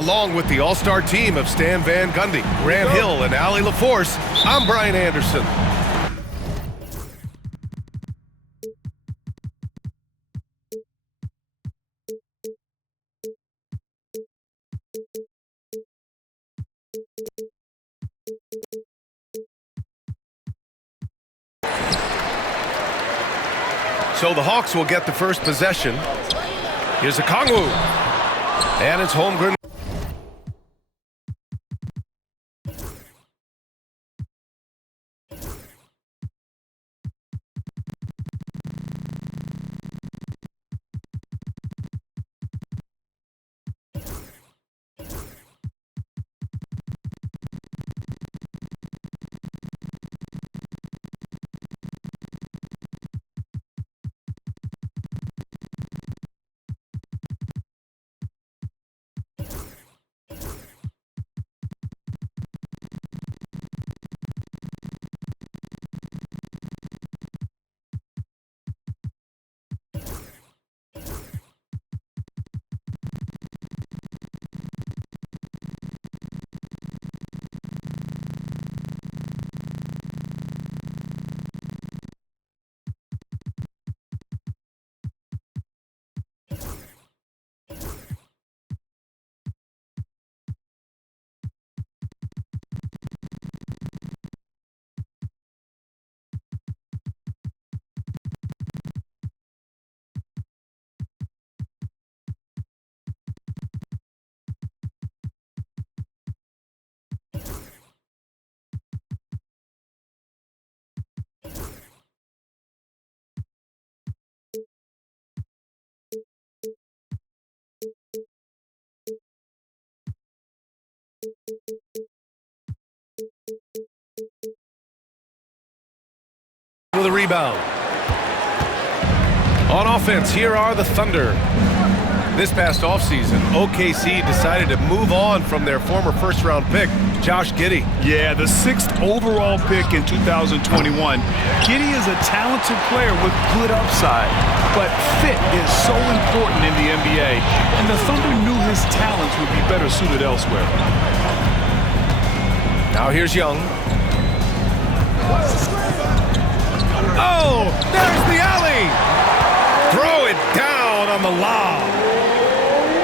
Along with the all-star team of Stan Van Gundy, Grant Hill, and Allie LaForce, I'm Brian Anderson. So the Hawks will get the first possession. Here's Okongwu. And it's Holmgren. With a rebound. On offense, here are the Thunder. This past offseason, OKC decided to move on from their former first-round pick, Josh Giddey. Yeah, the 6th overall pick in 2021. Giddey is a talented player with good upside, but fit is so important in the NBA, and the Thunder knew his talents would be better suited elsewhere. Now here's Young. Oh, there's the alley! Throw it down on the lob.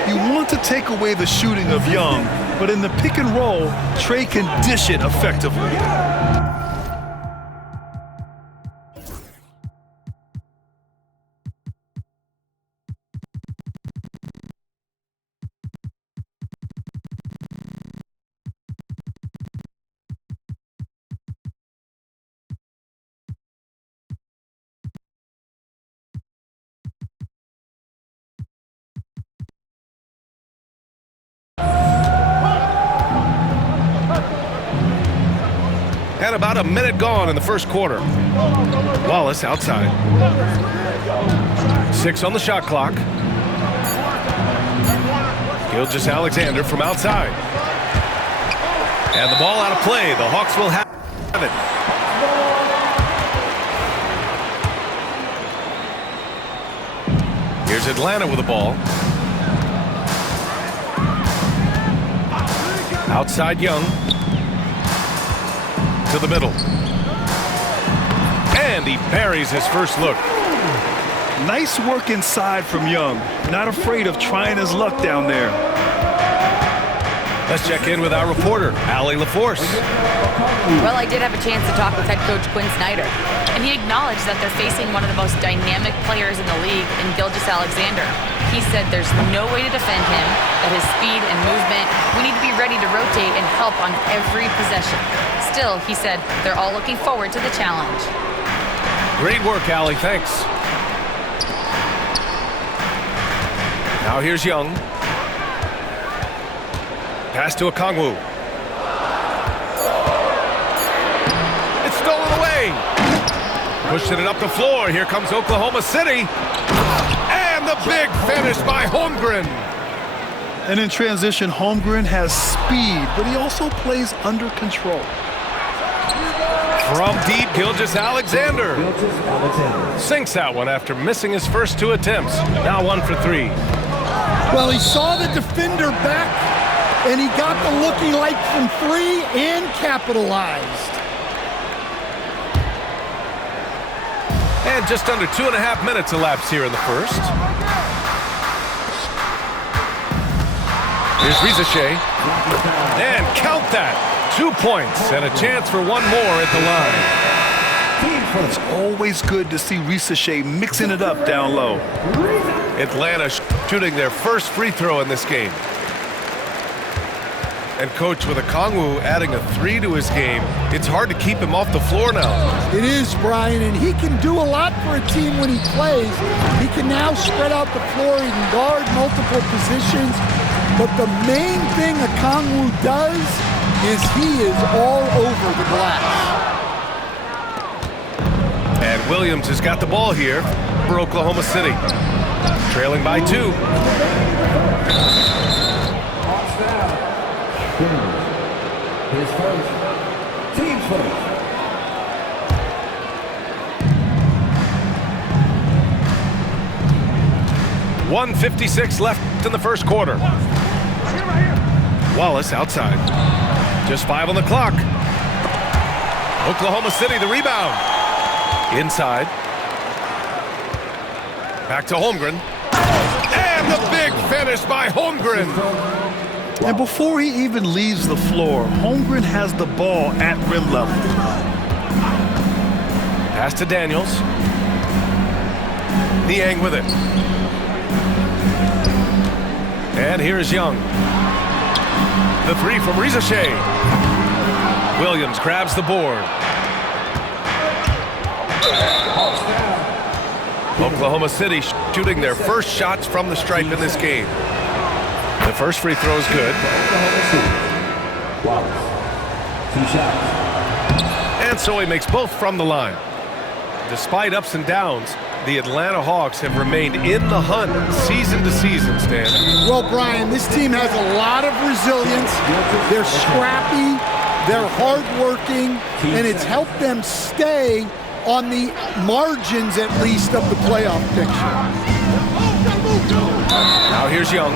You want to take away the shooting of Young, but in the pick and roll, Trey can dish it effectively. And about a minute gone in the first quarter. Wallace outside. 6 on the shot clock. Gilgeous-Alexander from outside. And the ball out of play. The Hawks will have it. Here's Atlanta with the ball. Outside Young. To the middle. And he buries his first look. Nice work inside from Young. Not afraid of trying his luck down there. Let's check in with our reporter, Allie LaForce. Well, I did have a chance to talk with head coach Quinn Snyder, and he acknowledged that they're facing one of the most dynamic players in the league in Gilgeous-Alexander. He said there's no way to defend him, that his speed and movement, we need to be ready to rotate and help on every possession. Still, he said, they're all looking forward to the challenge. Great work, Allie. Thanks. Now here's Young. Pass to Okongwu. It's stolen away. Pushing it up the floor. Here comes Oklahoma City. And the big finish by Holmgren. And in transition, Holmgren has speed, but he also plays under control. From deep, Gilgeous-Alexander sinks that one after missing his first 2 attempts. Now 1 for 3. Well, he saw the defender back and he got the looking like from three and capitalized. And just under 2.5 minutes elapsed here in the first. Here's Rizachet. And count that. 2 points and a chance for one more at the line. It's always good to see Rizachet mixing it up down low. Atlanta shooting their first free throw in this game. And Coach, with Okongwu adding a 3 to his game, it's hard to keep him off the floor now. It is, Brian, and he can do a lot for a team when he plays. He can now spread out the floor, he can guard multiple positions, but the main thing Okongwu does is he is all over the glass. And Williams has got the ball here for Oklahoma City. Trailing by 2. His first. Team's first. .156 left in the first quarter. Wallace outside. Just 5 on the clock. Oklahoma City the rebound. Inside. Back to Holmgren. And the big finish by Holmgren. And before he even leaves the floor, Holmgren has the ball at rim level. Pass to Daniels. Niang with it. And here's Young. The 3 from Rizachet. Williams grabs the board. Oklahoma City shooting their first shots from the stripe in this game. The first free throw is good. Wallace. 2 shots. And so he makes both from the line. Despite ups and downs, the Atlanta Hawks have remained in the hunt season to season, Stan. Well, Brian, this team has a lot of resilience. They're scrappy, they're hardworking, and it's helped them stay on the margins, at least, of the playoff picture. Now here's Young.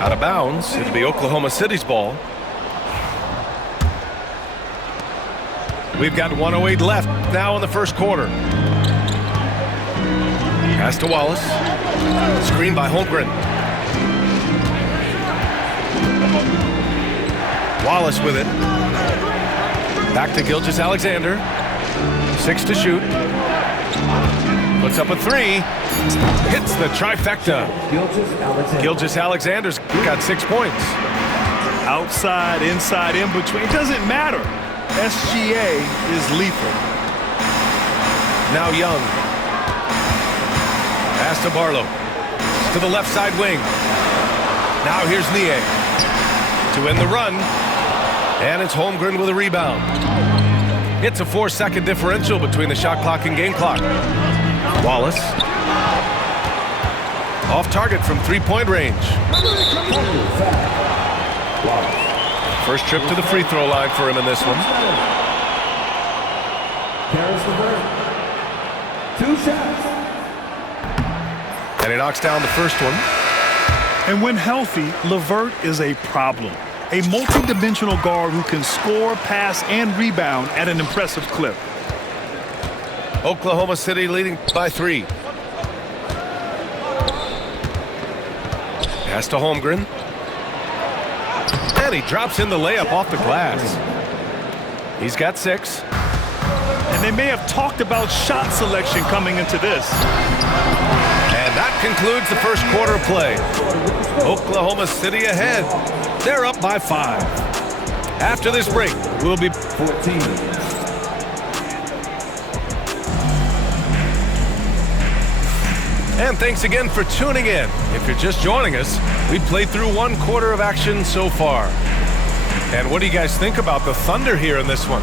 Out of bounds. It'll be Oklahoma City's ball. We've got 1:08 left now in the first quarter. Pass to Wallace. Screen by Holmgren. Wallace with it. Back to Gilgeous-Alexander. 6 to shoot. Puts up a 3. Hits the trifecta. Gilgeous-Alexander's got 6 points. Outside, inside, in between. It doesn't matter. SGA is lethal. Now Young. Pass to Barlow. To the left side wing. Now here's Niang. To end the run. And it's Holmgren with a rebound. It's a 4-second differential between the shot clock and game clock. Wallace. Off target from 3-point range. First trip to the free throw line for him in this one. Caris LeVert. 2 shots. And he knocks down the first one. And when healthy, LeVert is a problem. A multi-dimensional guard who can score, pass, and rebound at an impressive clip. Oklahoma City leading by 3. Pass to Holmgren. And he drops in the layup off the glass. He's got 6. And they may have talked about shot selection coming into this. And that concludes the first quarter of play. Oklahoma City ahead. They're up by 5. After this break, we'll be 14. And thanks again for tuning in. If you're just joining us, we played through 1 quarter of action so far. And what do you guys think about the Thunder here in this one?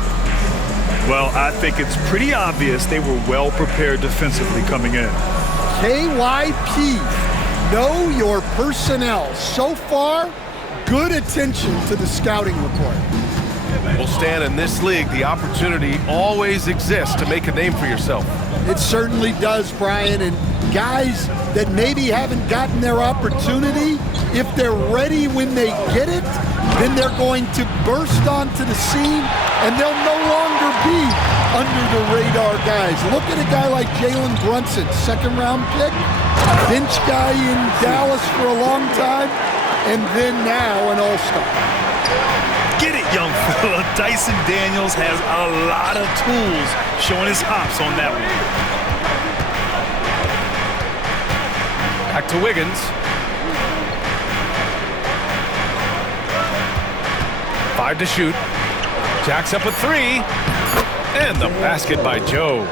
Well, I think it's pretty obvious they were well prepared defensively coming in. KYP, know your personnel. So far, good attention to the scouting report. Well, Stan, in this league, the opportunity always exists to make a name for yourself. It certainly does, Brian, and guys that maybe haven't gotten their opportunity, if they're ready when they get it, then they're going to burst onto the scene and they'll no longer be under the radar guys. Look at a guy like Jalen Brunson, second-round pick, bench guy in Dallas for a long time, and then now an all-star. Get it, young fella. Dyson Daniels has a lot of tools, showing his hops on that one. Back to Wiggins. 5 to shoot. Jacks up a 3. And the basket by Joe.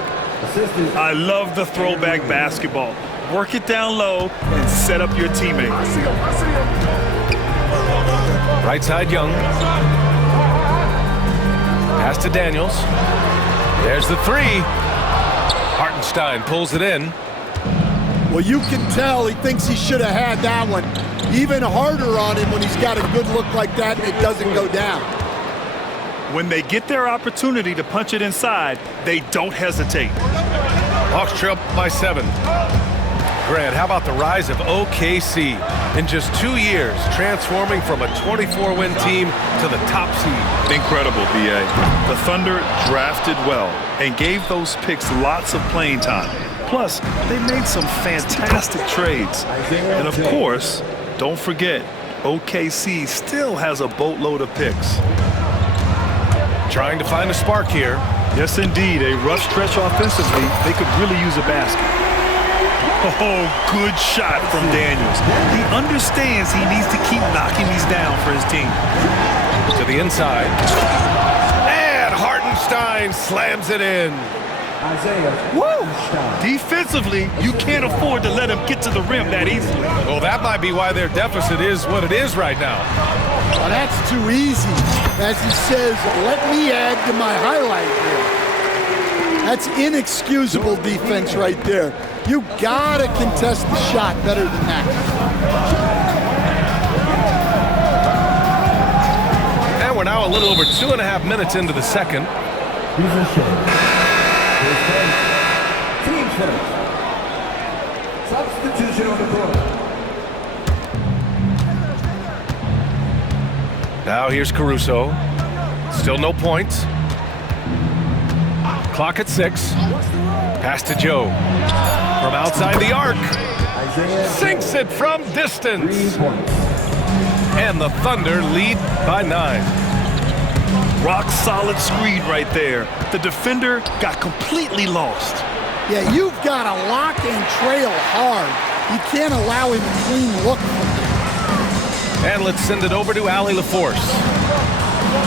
I love the throwback basketball. Work it down low and set up your teammate. Right side, Young. Pass to Daniels. There's the 3. Hartenstein pulls it in. Well, you can tell he thinks he should have had that one. Even harder on him when he's got a good look like that and it doesn't go down. When they get their opportunity to punch it inside, they don't hesitate. Hawks trail by 7. Grant, how about the rise of OKC? In just 2 years, transforming from a 24-win team to the top seed. Incredible, B.A. The Thunder drafted well and gave those picks lots of playing time. Plus, they made some fantastic trades. And of course, don't forget, OKC still has a boatload of picks. Trying to find a spark here. Yes, indeed. A rough stretch offensively. They could really use a basket. Oh, good shot from Daniels. He understands he needs to keep knocking these down for his team. To the inside. And Hartenstein slams it in. Woo! Defensively, you can't afford to let him get to the rim that easily. Well, that might be why their deficit is what it is right now. Well, that's too easy. As he says, let me add to my highlight reel. That's inexcusable defense right there. You gotta contest the shot better than that. And we're now a little over 2.5 minutes into the second. Team first. Substitution on the court. Now here's Caruso. Still no points. Clock at 6. Pass to Joe. From outside the arc. Sinks it from distance. And the Thunder lead by 9. Rock solid screen right there. The defender got completely lost. Yeah, you've got to lock and trail hard. You can't allow him a clean look. And let's send it over to Allie LaForce.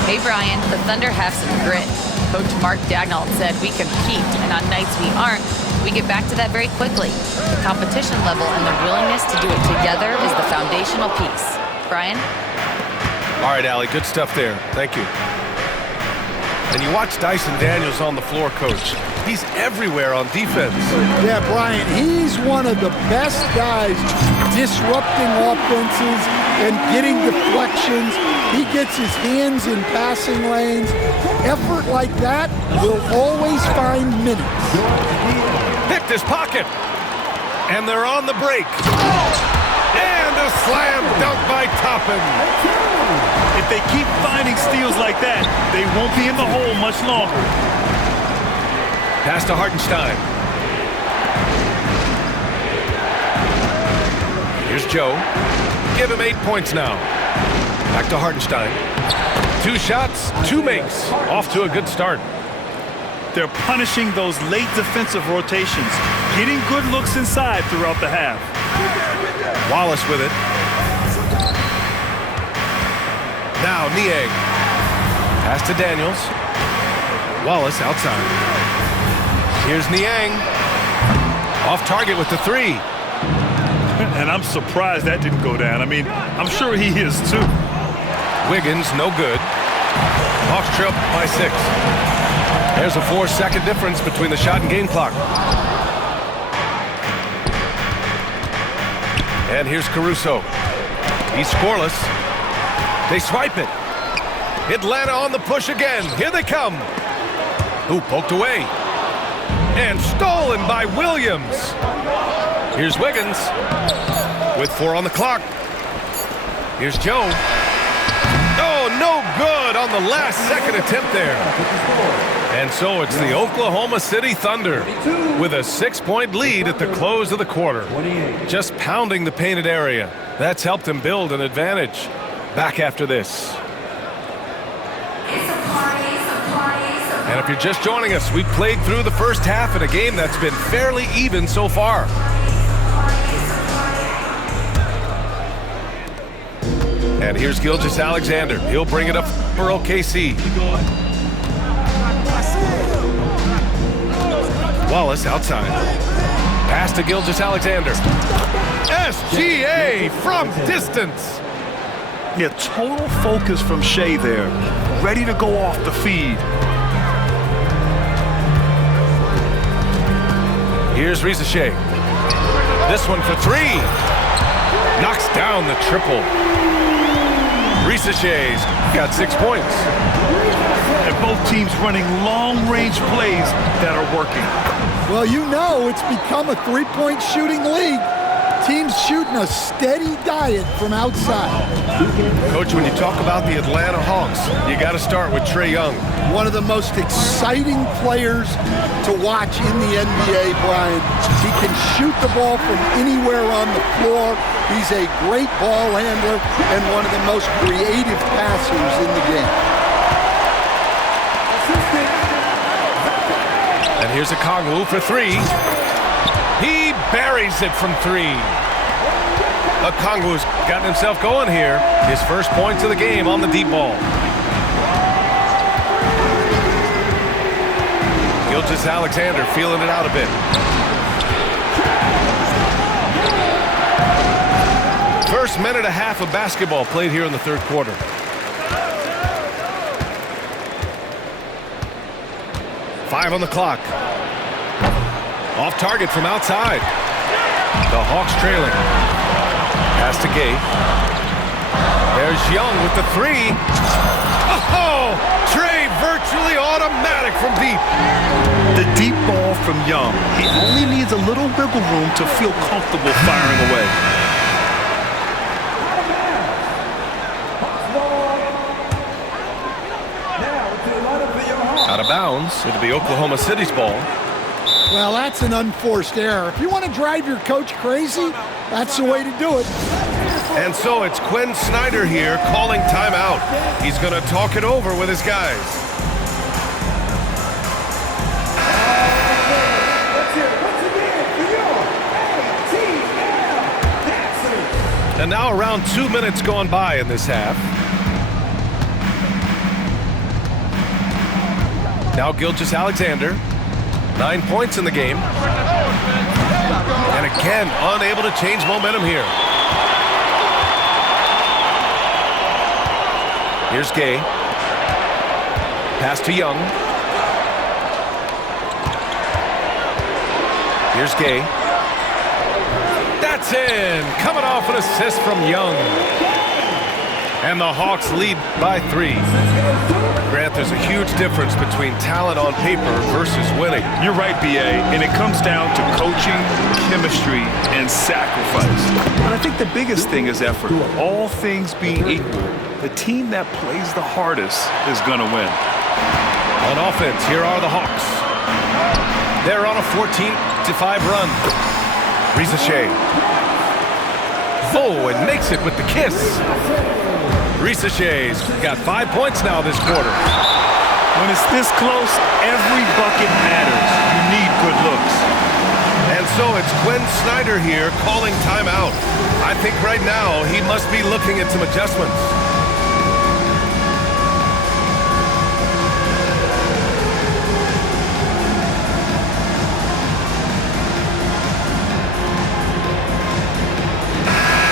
Hey, Brian, the Thunder have some grit. Coach Mark Daigneault said we compete, and on nights we aren't, we get back to that very quickly. The competition level and the willingness to do it together is the foundational piece. Brian? All right, Allie, good stuff there. Thank you. And you watch Dyson Daniels on the floor, Coach. He's everywhere on defense. Yeah, Brian, he's one of the best guys disrupting offenses and getting deflections. He gets his hands in passing lanes. Effort like that will always find minutes. Picked his pocket. And they're on the break. And a slam dunk by Toppin. If they keep finding steals like that, they won't be in the hole much longer. Pass to Hartenstein. Here's Joe. Give him 8 points now. Back to Hartenstein. 2 shots, 2 makes. Off to a good start. They're punishing those late defensive rotations, getting good looks inside throughout the half. Wallace with it. Now Niang. Pass to Daniels. Wallace outside. Here's Niang. Off target with the 3. And I'm surprised that didn't go down. I mean, I'm sure he is too. Wiggins, no good. Hawks trail by 6. There's a 4-second difference between the shot and game clock. And here's Caruso. He's scoreless. They swipe it. Atlanta on the push again. Here they come. Ooh, poked away. And stolen by Williams. Here's Wiggins with 4 on the clock. Here's Joe. Oh, no good on the last second attempt there. And so it's the Oklahoma City Thunder with a 6-point lead at the close of the quarter. Just pounding the painted area. That's helped him build an advantage. Back after this. And if you're just joining us, we've played through the first half in a game that's been fairly even so far. And here's Gilgeous-Alexander. He'll bring it up for OKC. Wallace outside. Pass to Gilgeous-Alexander. SGA from distance. Yeah, total focus from Shea there. Ready to go off the feed. Here's Risacher. This one for 3. Knocks down the triple. Risacher's got 6 points. And both teams running long-range plays that are working. Well, you know it's become a three-point shooting league. Teams shooting a steady diet from outside. Coach, when you talk about the Atlanta Hawks, you got to start with Trae Young. One of the most exciting players to watch in the NBA, Brian. He can shoot the ball from anywhere on the floor. He's a great ball handler and one of the most creative passers in the game. And here's Okongwu for 3. He buries it from 3. Okongwu's gotten himself going here. His first points of the game on the deep ball. Gilgeous-Alexander feeling it out a bit. First minute and a half of basketball played here in the third quarter. Five on the clock. Off target from outside. The Hawks trailing. Pass to Gay. There's Young with the 3. Oh! Trae virtually automatic from deep. The deep ball from Young. He only needs a little wiggle room to feel comfortable firing away. Out of bounds. It'll be Oklahoma City's ball. Well, that's an unforced error. If you want to drive your coach crazy, that's the way to do it. And so it's Quinn Snyder here calling timeout. He's going to talk it over with his guys. And now around 2 minutes gone by in this half. Now Gilgeous-Alexander. 9 points in the game. And again, unable to change momentum here. Here's Gay. Pass to Young. Here's Gay. That's in. Coming off an assist from Young. And the Hawks lead by 3. Grant, there's a huge difference between talent on paper versus winning. You're right, B.A., and it comes down to coaching, chemistry, and sacrifice. But I think the biggest thing is effort. All things being equal, the team that plays the hardest is going to win. On offense, here are the Hawks. They're on a 14-5 run. Risacher. Oh, and makes it with the kiss. Risacher's got 5 points now this quarter. When it's this close, every bucket matters. You need good looks. And so it's Quinn Snyder here calling timeout. I think right now he must be looking at some adjustments.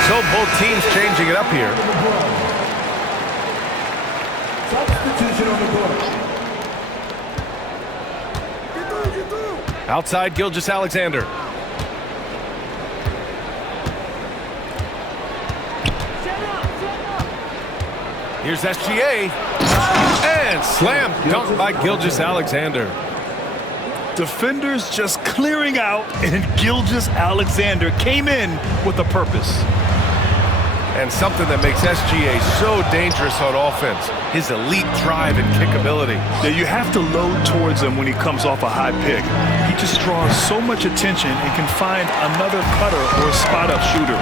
So both teams changing it up here. Substitution on the board. Outside Gilgeous-Alexander. Here's SGA. And slam dunk by Gilgeous-Alexander. Defenders just clearing out, and Gilgeous-Alexander came in with a purpose. And something that makes SGA so dangerous on offense, his elite drive and kick ability. Yeah, you have to load towards him when he comes off a high pick. He just draws so much attention and can find another cutter or a spot-up shooter.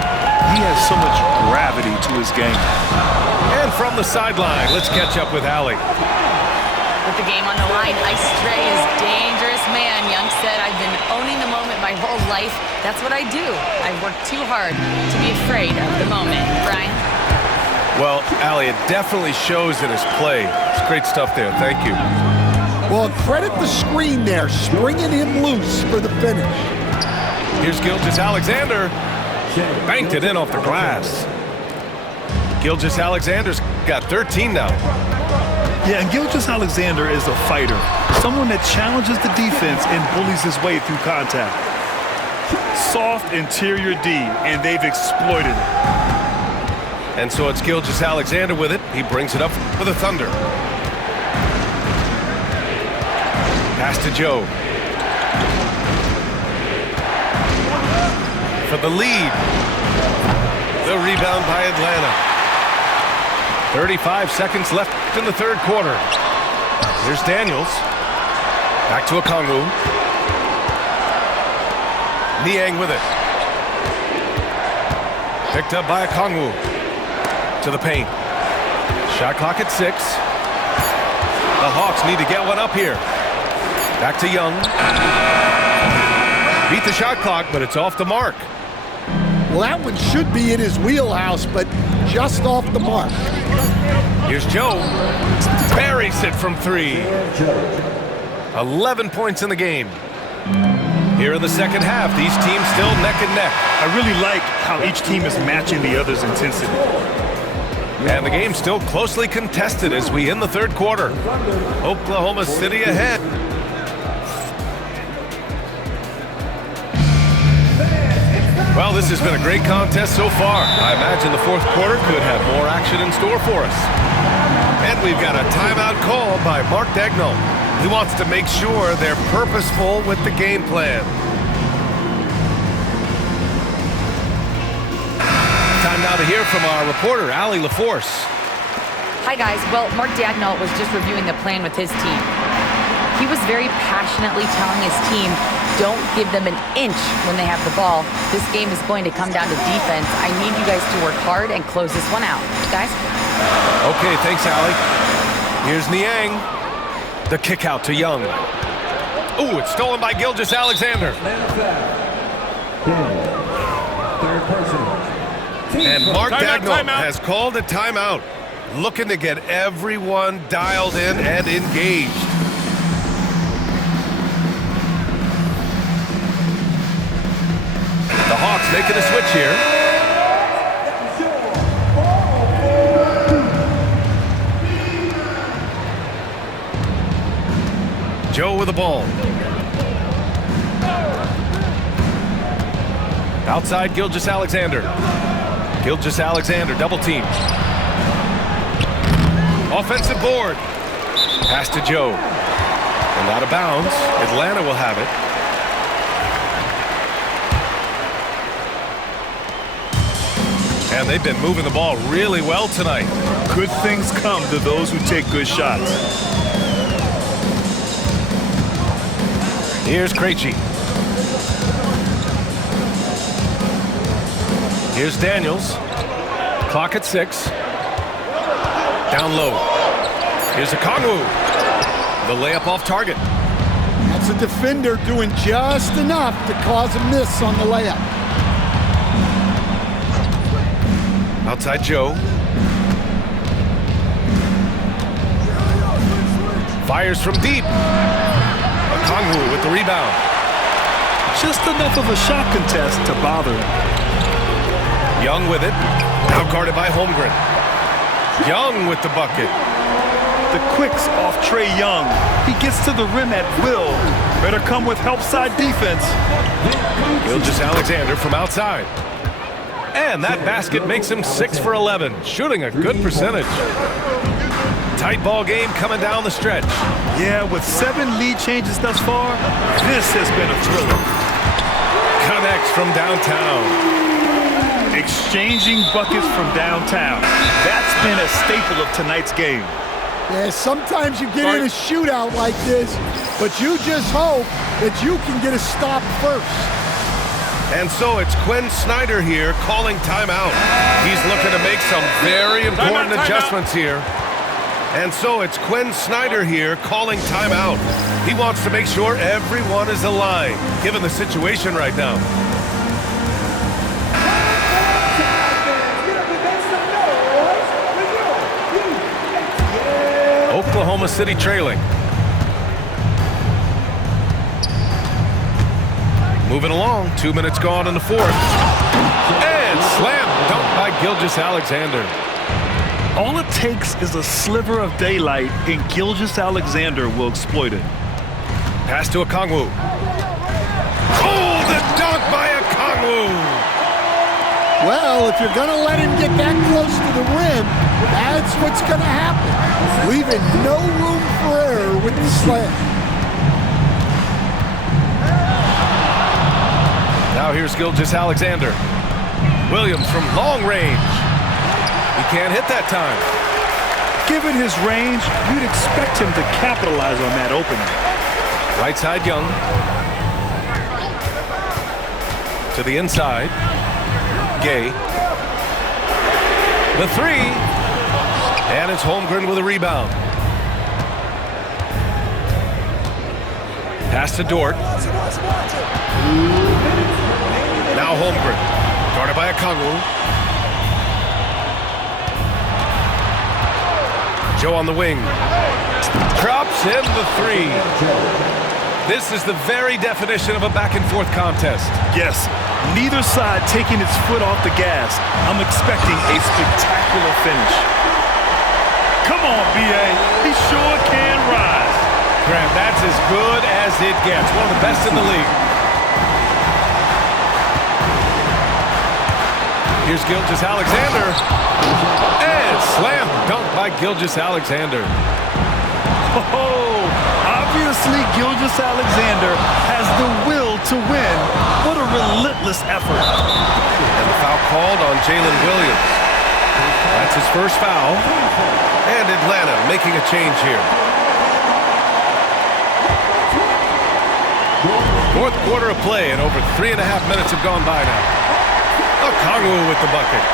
He has so much gravity to his game. And from the sideline, let's catch up with Allie. With the game on the line, Ice Trae is dangerous, man. Young said, I've been owning the moment my whole life. That's what I do. I work too hard to be afraid of the moment. Brian? Well, Allie, it definitely shows in his play. It's great stuff there. Thank you. Well, credit the screen there, springing him loose for the finish. Here's Gilgeous-Alexander. Banked it in off the glass. Gilgeous-Alexander's got 13 now. Yeah, and Gilgeous-Alexander is a fighter. Someone that challenges the defense and bullies his way through contact. Soft interior D, and they've exploited it. And so it's Gilgeous-Alexander with it. He brings it up for the Thunder. Pass to Joe. For the lead. The rebound by Atlanta. 35 seconds left in the third quarter. Here's Daniels. Back to Okongwu. Niang with it. Picked up by Okongwu. To the paint. Shot clock at 6. The Hawks need to get one up here. Back to Young. Beat the shot clock, but it's off the mark. Well, that one should be in his wheelhouse, but just off the mark. Here's Joe. Buries it from 3. 11 points in the game. Here in the second half, these teams still neck and neck. I really like how each team is matching the other's intensity. And the game's still closely contested as we end the third quarter. Oklahoma City ahead. Well, this has been a great contest so far. I imagine the fourth quarter could have more action in store for us. And we've got a timeout call by Mark Daigneault. He wants to make sure they're purposeful with the game plan. Time now to hear from our reporter, Allie LaForce. Hi, guys. Well, Mark Daigneault was just reviewing the plan with his team. He was very passionately telling his team, don't give them an inch when they have the ball. This game is going to come down to defense. I need you guys to work hard and close this one out. Guys? Okay, thanks, Allie. Here's Niang. The kick out to Young. Ooh, it's stolen by Gilgeous-Alexander. Third person. And Mark Daigneault timeout. has called a timeout, looking to get everyone dialed in and engaged. The Hawks making a switch here. Joe with the ball. Outside Gilgeous-Alexander. Gilgeous-Alexander double team. Offensive board. Pass to Joe. And out of bounds. Atlanta will have it. And they've been moving the ball really well tonight. Good things come to those who take good shots. Here's Krejci. Here's Daniels. Clock at 6. Down low. Here's Okongwu. The layup off target. That's a defender doing just enough to cause a miss on the layup. Outside Joe. Fires from deep. Okongwu with the rebound. Just enough of a shot contest to bother him. Young with it. Now guarded by Holmgren. Young with the bucket. The quicks off Trae Young. He gets to the rim at will. Better come with help side defense. Gilgeous-Alexander from outside. And that basket makes him 6 for 11, shooting a good percentage. Tight ball game coming down the stretch. Yeah, with 7 lead changes thus far, this has been a thriller. Connects from downtown. Exchanging buckets from downtown. That's been a staple of tonight's game. Yeah, sometimes you get in a shootout like this, but you just hope that you can get a stop first. And so it's Quinn Snyder here calling timeout. He's looking to make some very important adjustments here. And so it's Quinn Snyder here calling timeout. He wants to make sure everyone is aligned, given the situation right now. Oklahoma City trailing. Moving along, 2 minutes gone in the fourth. And slam dunk by Gilgeous-Alexander. All it takes is a sliver of daylight, and Gilgeous-Alexander will exploit it. Pass to Okongwu. Oh, the dunk by Okongwu! Well, if you're going to let him get that close to the rim, that's what's going to happen. Leaving no room for error with the slam. Now here's Gilgeous-Alexander. Williams from long range. He can't hit that time. Given his range, you'd expect him to capitalize on that opening. Right side, Young. To the inside. Gay. The three. And it's Holmgren with a rebound. Pass to Dort. Now Holmgren. Guarded by Okongwu. Joe on the wing. Drops in the three. This is the very definition of a back-and-forth contest. Yes, neither side taking its foot off the gas. I'm expecting a spectacular finish. Come on, B.A. He sure can rise. Grant, that's as good as it gets. One of the best in the league. Here's Gilgeous-Alexander. And slam dunk by Gilgeous-Alexander. Oh, obviously Gilgeous-Alexander has the will to win. What a relentless effort. And the foul called on Jalen Williams. That's his first foul. And Atlanta making a change here. Fourth quarter of play, and over 3.5 minutes have gone by now. Okongwu with the bucket.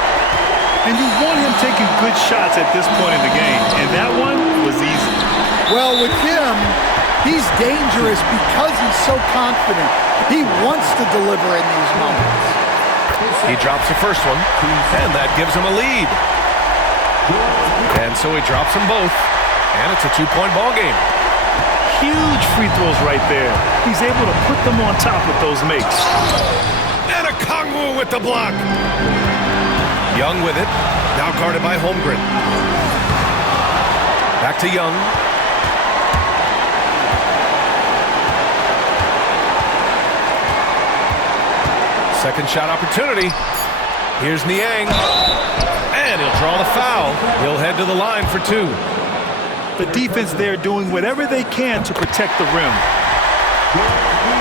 And you want him taking good shots at this point in the game, and that one was easy. Well, with him, he's dangerous because he's so confident. He wants to deliver in these moments. He drops the first one, and that gives him a lead. And so he drops them both, and it's a 2-point ball game. Huge free throws right there. He's able to put them on top with those makes. And Okongwu with the block. Young with it, now guarded by Holmgren. Back to Young. Second shot opportunity. Here's Niang. And he'll draw the foul. He'll head to the line for 2. The defense there doing whatever they can to protect the rim.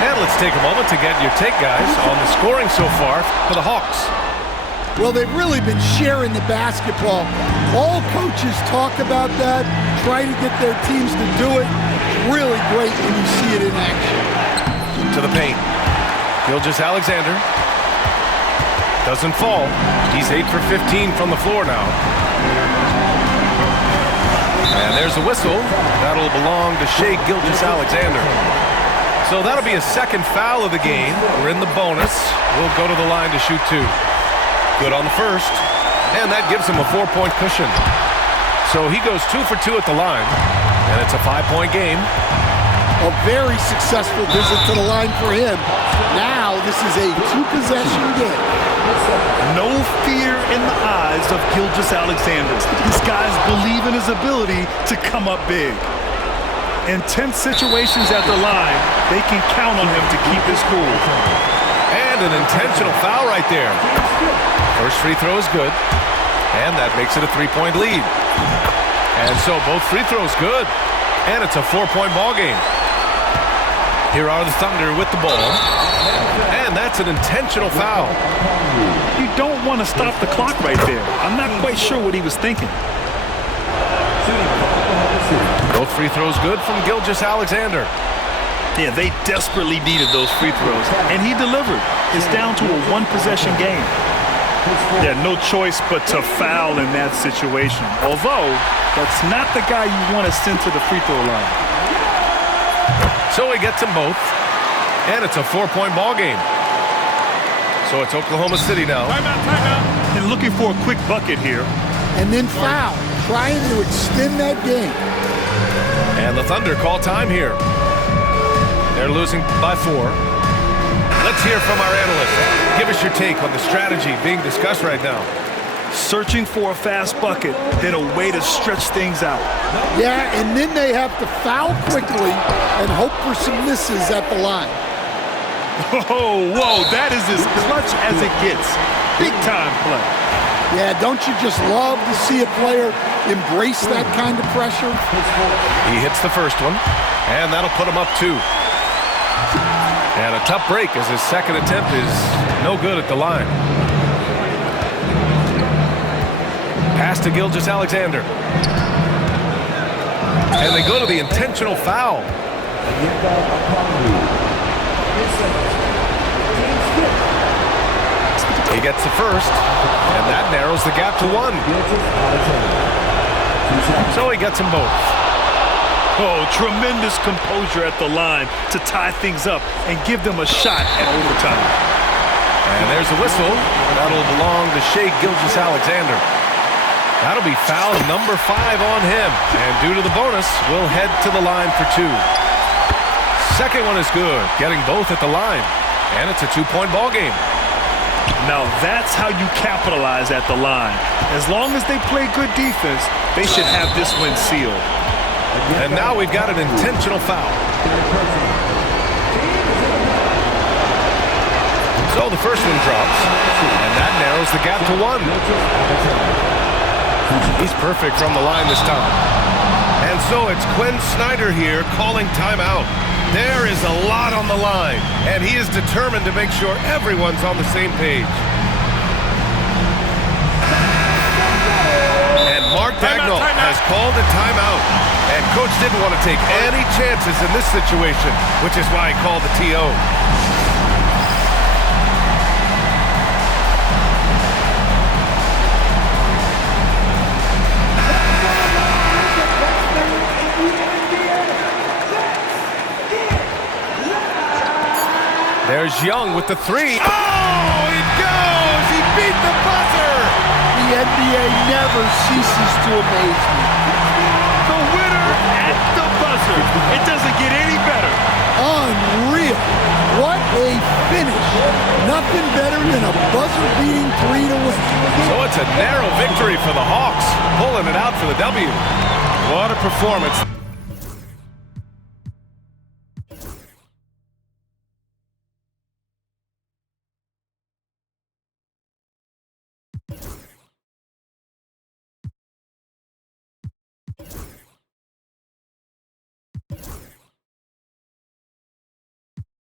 And let's take a moment to get your take, guys, on the scoring so far for the Hawks. Well, they've really been sharing the basketball. All coaches talk about that, try to get their teams to do it. It's really great when you see it in action. To the paint. Gilgeous-Alexander. Doesn't fall. He's 8 for 15 from the floor now. And there's a whistle. That'll belong to Shai Gilgeous-Alexander. So that'll be a second foul of the game. We're in the bonus. We'll go to the line to shoot 2. Good on the first. And that gives him a 4-point cushion. So he goes 2 for 2 at the line. And it's a 5-point game. A very successful visit to the line for him. Now this is a 2-possession game. No fear in the eyes of Gilgeous-Alexander. These guys believe in his ability to come up big. In tense situations at the line, they can count on him to keep his cool. And an intentional foul right there. First free throw is good. And that makes it a 3-point lead. And so both free throws good. And it's a 4-point ball game. Here are the Thunder with the ball. And that's an intentional foul. You don't want to stop the clock right there. I'm not quite sure what he was thinking. Both free throws good from Gilgeous-Alexander. Yeah, they desperately needed those free throws, and he delivered. It's down to a one-possession game. Yeah, no choice but to foul in that situation. Although, that's not the guy you want to send to the free throw line. So he gets them both, and it's a 4-point ball game. So it's Oklahoma City now. Timeout. And looking for a quick bucket here. And then foul, trying to extend that game. And the Thunder call time here. They're losing by 4. Let's hear from our analyst. Give us your take on the strategy being discussed right now. Searching for a fast bucket, then a way to stretch things out. Yeah, and then they have to foul quickly and hope for some misses at the line. Whoa, that is as clutch as it gets. Big time play. Yeah, don't you just love to see a player embrace that kind of pressure? He hits the first one, and that'll put him up 2. And a tough break as his second attempt is no good at the line. Pass to Gilgeous-Alexander. And they go to the intentional foul. He gets the first, and that narrows the gap to 1. So he gets them both. Oh, tremendous composure at the line to tie things up and give them a shot at overtime. And there's a whistle. That'll belong to Shai Gilgeous-Alexander. That'll be foul number 5 on him. And due to the bonus, we'll head to the line for 2. Second one is good, getting both at the line. And it's a 2-point ball game. Now that's how you capitalize at the line. As long as they play good defense, they should have this win sealed. And now we've got an intentional foul. So the first one drops, and that narrows the gap to 1. He's perfect from the line this time. And so it's Quinn Snyder here calling timeout. There is a lot on the line, and he is determined to make sure everyone's on the same page. And Mark Daigneault has called a timeout. And Coach didn't want to take any chances in this situation, which is why he called the TO. There's Young with the 3. Oh, he goes! He beat the buzzer! The NBA never ceases to amaze me. The winner at the buzzer. It doesn't get any better. Unreal. What a finish. Nothing better than a buzzer-beating 3 to win. So it's a narrow victory for the Hawks, pulling it out for the W. What a performance.